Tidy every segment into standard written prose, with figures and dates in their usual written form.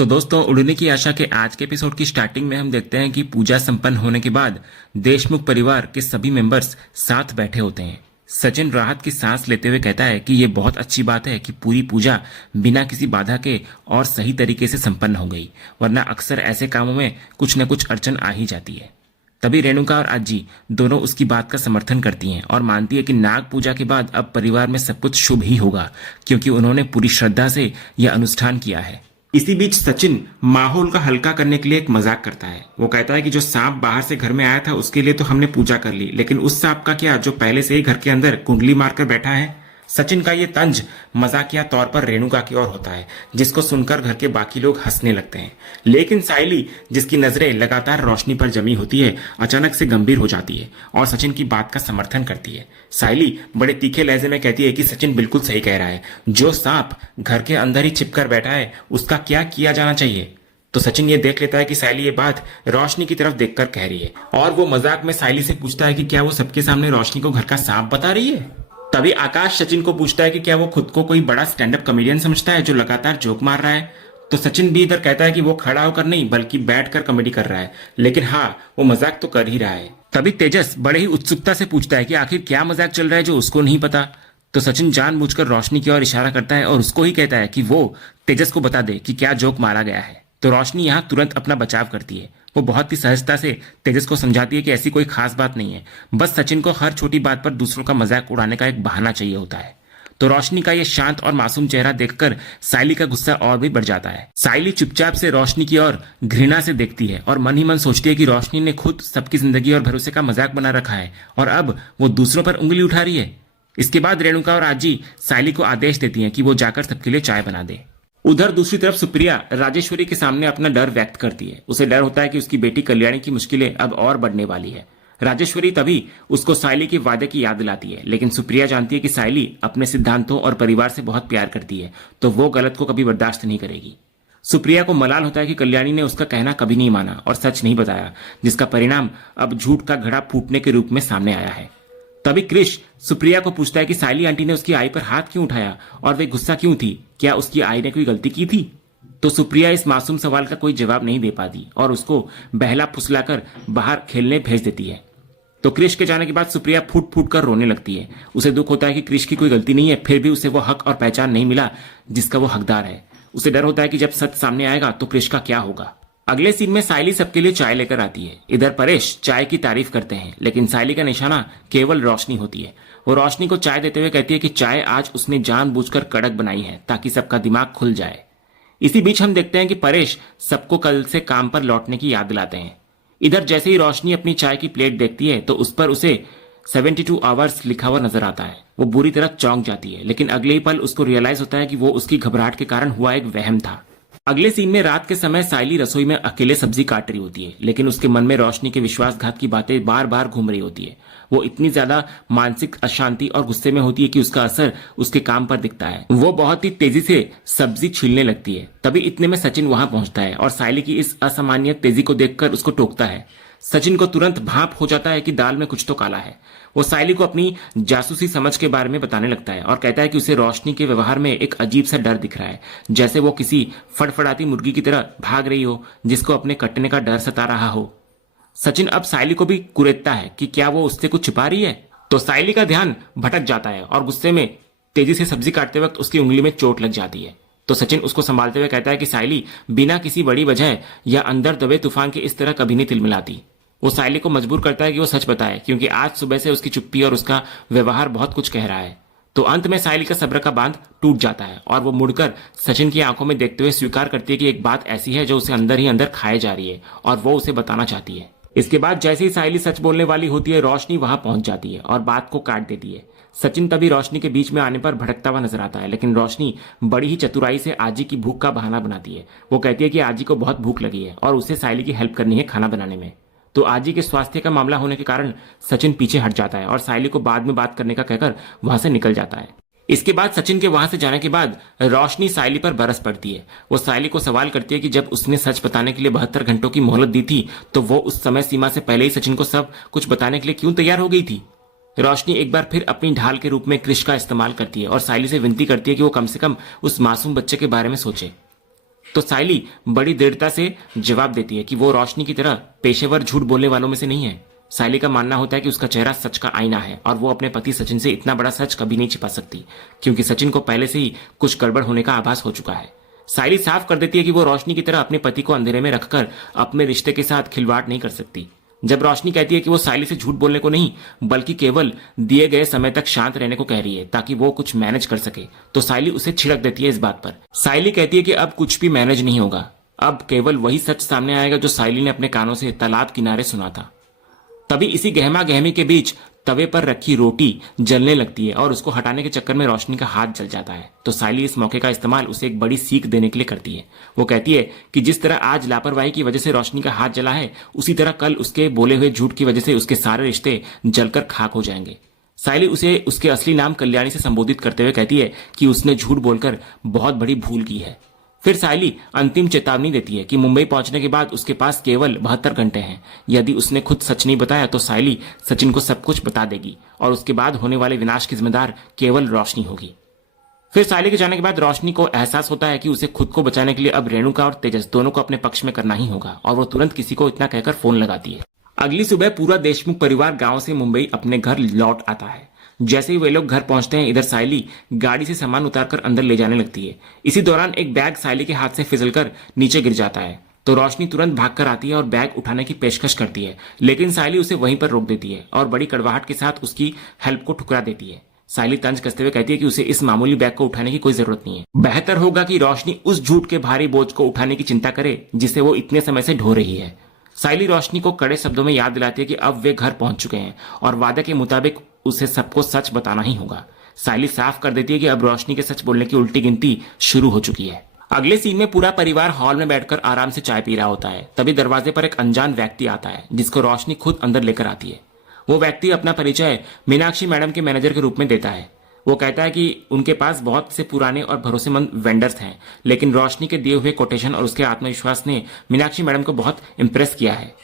तो दोस्तों, उड़ने की आशा के आज के एपिसोड की स्टार्टिंग में हम देखते हैं कि पूजा संपन्न होने के बाद देशमुख परिवार के सभी मेंबर्स साथ बैठे होते हैं। सचिन राहत की सांस लेते हुए कहता है कि यह बहुत अच्छी बात है कि पूरी पूजा बिना किसी बाधा के और सही तरीके से संपन्न हो गई, वरना अक्सर ऐसे कामों में कुछ न कुछ अड़चन आ ही जाती है। तभी रेणुका और आजी दोनों उसकी बात का समर्थन करती हैं और मानती है कि नाग पूजा के बाद अब परिवार में सब कुछ शुभ ही होगा, क्योंकि उन्होंने पूरी श्रद्धा से यह अनुष्ठान किया है। इसी बीच सचिन माहौल का हल्का करने के लिए एक मजाक करता है। वो कहता है कि जो सांप बाहर से घर में आया था उसके लिए तो हमने पूजा कर ली, लेकिन उस सांप का क्या जो पहले से ही घर के अंदर कुंडली मारकर बैठा है। सचिन का ये तंज मजाकिया तौर पर रेणुका की ओर होता है, जिसको सुनकर घर के बाकी लोग हंसने लगते हैं। लेकिन साइली, जिसकी नजरें लगातार रोशनी पर जमी होती है, अचानक से गंभीर हो जाती है और सचिन की बात का समर्थन करती है। साइली बड़े तीखे लहजे में कहती है कि सचिन बिल्कुल सही कह रहा है, जो सांप घर के अंदर ही छिपकर बैठा है उसका क्या किया जाना चाहिए। तो सचिन ये देख लेता है कि साइली ये बात रोशनी की तरफ देखकर कह रही है और वो मजाक में साइली से पूछता है कि क्या वो सबके सामने रोशनी को घर का सांप बता रही है। तभी आकाश सचिन को पूछता है कि क्या वो खुद को कोई बड़ा स्टैंड अप कॉमेडियन समझता है जो लगातार जोक मार रहा है। तो सचिन भी इधर कहता है कि वो खड़ा होकर नहीं बल्कि बैठकर कॉमेडी कर रहा है, लेकिन हाँ, वो मजाक तो कर ही रहा है। तभी तेजस बड़े ही उत्सुकता से पूछता है कि आखिर क्या मजाक चल रहा है जो उसको नहीं पता। तो सचिन जानबूझकर रोशनी की ओर इशारा करता है और उसको ही कहता है कि वो तेजस को बता दे कि क्या जोक मारा गया है। तो रोशनी यहाँ तुरंत अपना बचाव करती है। वो बहुत ही सहजता से तेजस को समझाती है कि ऐसी कोई खास बात नहीं है, बस सचिन को हर छोटी बात पर दूसरों का मजाक उड़ाने का एक बहाना चाहिए होता है। तो रोशनी का ये शांत और मासूम चेहरा देखकर साइली का गुस्सा और भी बढ़ जाता है। साइली चुपचाप से रोशनी की ओर घृणा से देखती है और मन ही मन सोचती है कि रोशनी ने खुद सबकी जिंदगी और भरोसे का मजाक बना रखा है और अब वो दूसरों पर उंगली उठा रही है। इसके बाद रेणुका और आजी साइली को आदेश देती है कि वो जाकर सबके लिए चाय बना दे। उधर दूसरी तरफ सुप्रिया राजेश्वरी के सामने अपना डर व्यक्त करती है। उसे डर होता है कि उसकी बेटी कल्याणी की मुश्किलें अब और बढ़ने वाली है। राजेश्वरी तभी उसको साइली के वादे की याद दिलाती है, लेकिन सुप्रिया जानती है कि साइली अपने सिद्धांतों और परिवार से बहुत प्यार करती है, तो वो गलत को कभी बर्दाश्त नहीं करेगी। सुप्रिया को मलाल होता है कि कल्याणी ने उसका कहना कभी नहीं माना और सच नहीं बताया, जिसका परिणाम अब झूठ का घड़ा फूटने के रूप में सामने आया है। तभी क्रिश सुप्रिया को पूछता है कि साइली आंटी ने उसकी आई पर हाथ क्यों उठाया और वे गुस्सा क्यों थी, क्या उसकी आई ने कोई गलती की थी। तो सुप्रिया इस मासूम सवाल का कोई जवाब नहीं दे पाती और उसको बहला फुसलाकर बाहर खेलने भेज देती है। तो क्रिश के जाने के बाद सुप्रिया फूट फूट कर रोने लगती है। उसे दुख होता है कि क्रिश की कोई गलती नहीं है, फिर भी उसे वो हक और पहचान नहीं मिला जिसका वो हकदार है। उसे डर होता है कि जब सच सामने आएगा तो क्रिश का क्या होगा। अगले सीन में साइली सबके लिए चाय लेकर आती है। इधर परेश चाय की तारीफ करते हैं, लेकिन साइली का निशाना केवल रोशनी होती है। वो रोशनी को चाय देते हुए कहती है कि चाय आज उसने जानबूझकर कड़क बनाई है ताकि सबका दिमाग खुल जाए। इसी बीच हम देखते हैं कि परेश सबको कल से काम पर लौटने की याद दिलाते हैं। इधर जैसे ही रोशनी अपनी चाय की प्लेट देखती है तो उस पर उसे 72 आवर्स लिखा हुआ नजर आता है। वो बुरी तरह चौंक जाती है, लेकिन अगले ही पल उसको रियलाइज होता है कि वो उसकी घबराहट के कारण हुआ एक वहम था। अगले सीन में रात के समय साइली रसोई में अकेले सब्जी काट रही होती है, लेकिन उसके मन में रोशनी के विश्वासघात की बातें बार बार घूम रही होती है। वो इतनी ज्यादा मानसिक अशांति और गुस्से में होती है कि उसका असर उसके काम पर दिखता है। वो बहुत ही तेजी से सब्जी छीलने लगती है। तभी इतने में सचिन वहां पहुंचता है और साइली की इस असामान्य तेजी को देखकर उसको टोकता है। सचिन को तुरंत भाप हो जाता है कि दाल में कुछ तो काला है। वो साइली को अपनी जासूसी समझ के बारे में बताने लगता है और कहता है कि उसे रोशनी के व्यवहार में एक अजीब सा डर दिख रहा है, जैसे वो किसी फड़फड़ाती मुर्गी की तरह भाग रही हो जिसको अपने कटने का डर सता रहा हो। सचिन अब साइली को भी कुरेदता है कि क्या वो उससे कुछ छिपा रही है। तो साइली का ध्यान भटक जाता है और गुस्से में तेजी से सब्जी काटते वक्त उसकी उंगली में चोट लग जाती है। तो सचिन उसको संभालते हुए कहता है कि साइली बिना किसी बड़ी वजह या अंदर दबे तूफान के इस तरह कभी नहीं तिलमिलाती। वो साइली को मजबूर करता है कि वो सच बताए, क्योंकि आज सुबह से उसकी चुप्पी और उसका व्यवहार बहुत कुछ कह रहा है। तो अंत में साइली का सब्र का बांध टूट जाता है और वो मुड़कर सचिन की आंखों में देखते हुए स्वीकार करती है कि एक बात ऐसी है जो उसे अंदर ही अंदर खाए जा रही है और वो उसे बताना चाहती है। इसके बाद जैसे ही साइली सच बोलने वाली होती है, रोशनी वहां पहुंच जाती है और बात को काट देती है। सचिन तभी रोशनी के बीच में आने पर भड़कता हुआ नजर आता है, लेकिन रोशनी बड़ी ही चतुराई से आजी की भूख का बहाना बनाती है। वो कहती है कि आजी को बहुत भूख लगी है और उसे साइली की हेल्प करनी है खाना बनाने में। तो आजी के स्वास्थ्य का मामला होने के कारण सचिन पीछे हट जाता है और साइली को बाद में बात करने का कहकर वहां से निकल जाता है। इसके बाद सचिन के वहां से जाने के बाद रोशनी साइली पर बरस पड़ती है। वो साइली को सवाल करती है कि जब उसने सच बताने के लिए 72 घंटों की मोहलत दी थी तो वो उस समय सीमा से पहले ही सचिन को सब कुछ बताने के लिए क्यों तैयार हो गई थी। रोशनी एक बार फिर अपनी ढाल के रूप में क्रिश का इस्तेमाल करती है और साइली से विनती करती है कि वो कम से कम उस मासूम बच्चे के बारे में सोचे। तो सायली बड़ी दृढ़ता से जवाब देती है कि वो रोशनी की तरह पेशेवर झूठ बोलने वालों में से नहीं है। सायली का मानना होता है कि उसका चेहरा सच का आईना है और वो अपने पति सचिन से इतना बड़ा सच कभी नहीं छिपा सकती, क्योंकि सचिन को पहले से ही कुछ गड़बड़ होने का आभास हो चुका है। सायली साफ कर देती है कि वो रोशनी की तरह अपने पति को अंधेरे में रखकर अपने रिश्ते के साथ खिलवाड़ नहीं कर सकती। जब रोशनी कहती है कि वो सायली से झूठ बोलने को नहीं बल्कि केवल दिए गए समय तक शांत रहने को कह रही है ताकि वो कुछ मैनेज कर सके, तो सायली उसे छिड़क देती है इस बात पर। सायली कहती है कि अब कुछ भी मैनेज नहीं होगा, अब केवल वही सच सामने आएगा जो सायली ने अपने कानों से तालाब किनारे सुना था। तभी इसी गहमा गहमी के बीच तवे पर रखी रोटी जलने लगती है और उसको हटाने के चक्कर में रोशनी का हाथ जल जाता है। तो सायली इस मौके का इस्तेमाल उसे एक बड़ी सीख देने के लिए करती है। वो कहती है कि जिस तरह आज लापरवाही की वजह से रोशनी का हाथ जला है, उसी तरह कल उसके बोले हुए झूठ की वजह से उसके सारे रिश्ते जलकर खाक हो जाएंगे। सायली उसे उसके असली नाम कल्याणी से संबोधित करते हुए कहती है कि उसने झूठ बोलकर बहुत बड़ी भूल की है। फिर सायली अंतिम चेतावनी देती है कि मुंबई पहुंचने के बाद उसके पास केवल 72 घंटे हैं। यदि उसने खुद सच नहीं बताया तो सायली सचिन को सब कुछ बता देगी और उसके बाद होने वाले विनाश की जिम्मेदार केवल रोशनी होगी। फिर सायली के जाने के बाद रोशनी को एहसास होता है कि उसे खुद को बचाने के लिए अब रेणुका और तेजस दोनों को अपने पक्ष में करना ही होगा और वो तुरंत किसी को इतना कहकर फोन लगाती है। अगली सुबह पूरा देशमुख परिवार गांव से मुंबई अपने घर लौट आता है। जैसे ही वे लोग घर पहुंचते हैं, इधर सायली गाड़ी से सामान उतारकर अंदर ले जाने लगती है। इसी दौरान एक बैग सायली के हाथ से फिसलकर नीचे गिर जाता है, तो रोशनी तुरंत भागकर आती है और बैग उठाने की पेशकश करती है, लेकिन सायली उसे वहीं पर रोक देती है और बड़ी कड़वाहट के साथ उसकी हेल्प को ठुकरा देती है। सायली तंज कसते हुए कहती है कि उसे इस मामूली बैग को उठाने की कोई जरूरत नहीं है। बेहतर होगा कि रोशनी उस झूठ के भारी बोझ को उठाने की चिंता करे जिसे वो इतने समय से ढो रही है। सायली रोशनी को कड़े शब्दों में याद दिलाती है कि अब वे घर पहुंच चुके हैं और वादे के मुताबिक उसे सबको सच बताना ही होगा। सायली साफ कर देती है कि अब रोशनी के सच बोलने की उल्टी गिनती शुरू हो चुकी है। अगले सीन में पूरा परिवार हॉल में बैठकर आराम से चाय पी रहा होता है। तभी दरवाजे पर एक अनजान व्यक्ति आता है जिसको रोशनी खुद अंदर लेकर आती है। वो व्यक्ति अपना परिचय मीनाक्षी मैडम के मैनेजर के रूप में देता है। वो कहता है कि उनके पास बहुत से पुराने और भरोसेमंद वेंडर्स हैं, लेकिन रोशनी के दिए हुए कोटेशन और उसके आत्मविश्वास ने मीनाक्षी मैडम को बहुत इंप्रेस किया है।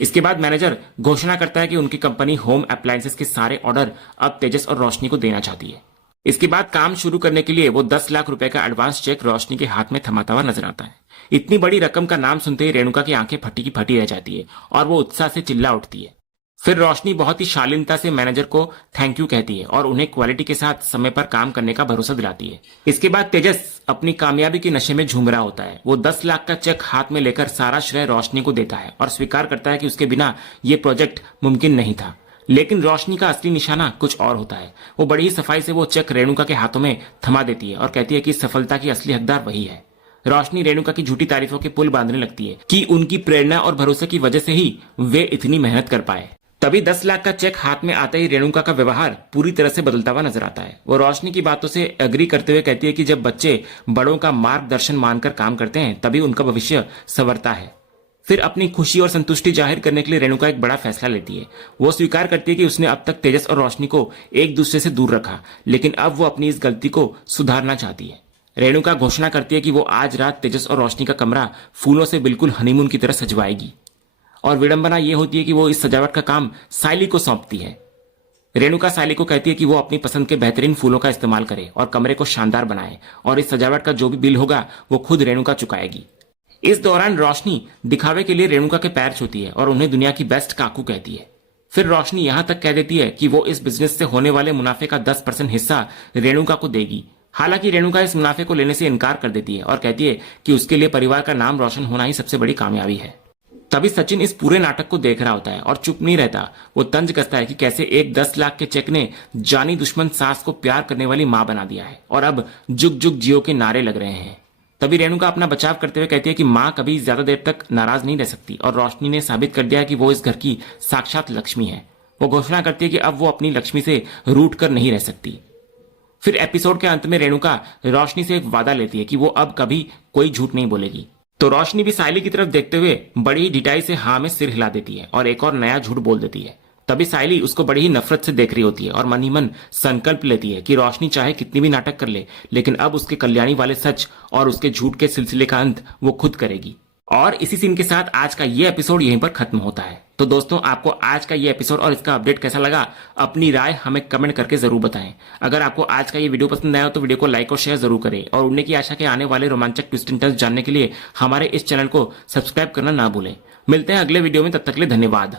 इसके बाद मैनेजर घोषणा करता है कि उनकी कंपनी होम अप्लायंसेस के सारे ऑर्डर अब तेजस और रोशनी को देना चाहती है। इसके बाद काम शुरू करने के लिए वो 10 लाख रुपए का एडवांस चेक रोशनी के हाथ में थमाता हुआ नजर आता है। इतनी बड़ी रकम का नाम सुनते ही रेणुका की आंखें फटी की फटी रह जाती है और वो उत्साह से चिल्ला उठती है। फिर रोशनी बहुत ही शालीनता से मैनेजर को थैंक यू कहती है और उन्हें क्वालिटी के साथ समय पर काम करने का भरोसा दिलाती है। इसके बाद तेजस अपनी कामयाबी के नशे में झूम रहा होता है। वो 10 लाख का चेक हाथ में लेकर सारा श्रेय रोशनी को देता है और स्वीकार करता है कि उसके बिना ये प्रोजेक्ट मुमकिन नहीं था। लेकिन रोशनी का असली निशाना कुछ और होता है। वो बड़ी ही सफाई से वो चेक रेणुका के हाथों में थमा देती है और कहती है कि सफलता की असली हकदार वही है। रोशनी रेणुका की झूठी तारीफों के पुल बांधने लगती है कि उनकी प्रेरणा और भरोसे की वजह से ही वे इतनी मेहनत कर पाए। तभी 10 लाख का चेक हाथ में आते ही रेणुका का व्यवहार पूरी तरह से बदलता हुआ नजर आता है। वो रोशनी की बातों से एग्री करते हुए कहती है कि जब बच्चे बड़ों का मार्गदर्शन मानकर काम करते हैं तभी उनका भविष्य संवरता है। फिर अपनी खुशी और संतुष्टि जाहिर करने के लिए रेणुका एक बड़ा फैसला लेती है। वो स्वीकार करती है कि उसने अब तक तेजस और रोशनी को एक दूसरे से दूर रखा, लेकिन अब वो अपनी इस गलती को सुधारना चाहती है। रेणुका घोषणा करती है कि वो आज रात तेजस और रोशनी का कमरा फूलों से बिल्कुल हनीमून की तरह सजवाएगी और विडंबना यह होती है कि वो इस सजावट का काम सायली को सौंपती है। रेणुका सायली को कहती है कि वो अपनी पसंद के बेहतरीन फूलों का इस्तेमाल करे और कमरे को शानदार बनाए और इस सजावट का जो भी बिल होगा वो खुद रेणुका चुकाएगी। इस दौरान रोशनी दिखावे के लिए रेणुका के पैर छूती है और उन्हें दुनिया की बेस्ट काकू कहती है। फिर रोशनी यहां तक कह देती है कि वो इस बिजनेस से होने वाले मुनाफे का 10% हिस्सा रेणुका को देगी। हालांकि रेणुका इस मुनाफे को लेने से इनकार कर देती है और कहती है कि उसके लिए परिवार का नाम रोशन होना ही सबसे बड़ी कामयाबी है। तभी सचिन इस पूरे नाटक को देख रहा होता है और चुप नहीं रहता। वो तंज कसता है कि कैसे एक 10 लाख के चेक ने जानी दुश्मन सास को प्यार करने वाली मां बना दिया है और अब जुग जुग जियो के नारे लग रहे हैं। तभी रेणुका अपना बचाव करते हुए कहती है कि मां कभी ज्यादा देर तक नाराज नहीं रह सकती और रोशनी ने साबित कर दिया कि वो इस घर की साक्षात लक्ष्मी है। वो घोषणा करती है कि अब वो अपनी लक्ष्मी से रूठ कर नहीं रह सकती। फिर एपिसोड के अंत में रेणुका रोशनी से एक वादा लेती है कि वो अब कभी कोई झूठ नहीं बोलेगी। तो रोशनी भी सायली की तरफ देखते हुए बड़ी ही ढिठाई से हाँ में सिर हिला देती है और एक और नया झूठ बोल देती है। तभी सायली उसको बड़ी ही नफरत से देख रही होती है और मन ही मन संकल्प लेती है कि रोशनी चाहे कितनी भी नाटक कर ले, लेकिन अब उसके कल्याणी वाले सच और उसके झूठ के सिलसिले का अंत वो खुद करेगी। और इसी सीन के साथ आज का ये एपिसोड यहीं पर खत्म होता है। तो दोस्तों, आपको आज का ये एपिसोड और इसका अपडेट कैसा लगा, अपनी राय हमें कमेंट करके जरूर बताएं। अगर आपको आज का ये वीडियो पसंद आया हो तो वीडियो को लाइक और शेयर जरूर करें, और उड़ने की आशा के आने वाले रोमांचक ट्विस्ट एंड टर्न्स जानने के लिए हमारे इस चैनल को सब्सक्राइब करना ना भूलें। मिलते हैं अगले वीडियो में, तब तक के लिए धन्यवाद।